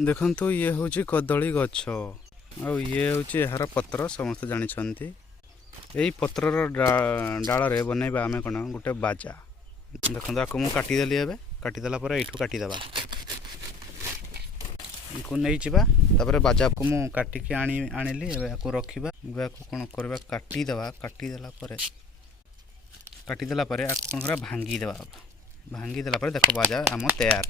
देखंतु ये हूँ कदली गछ आ ये हूँ यार पत्र समस्त जानते यही पत्रर डाल रे बनैबा आम कौन गोटे बाजा देखो आपको मुझे काटिदेली ए काटिदेला यू काटिदेवा को नहीं जापर बाजा को मुझे काटिकी आनिली या रखा कौन करवा काटिदेवा काटिदेला कौन कर भांगीदेवा भांगीदेला देख बाजा आम तैयार।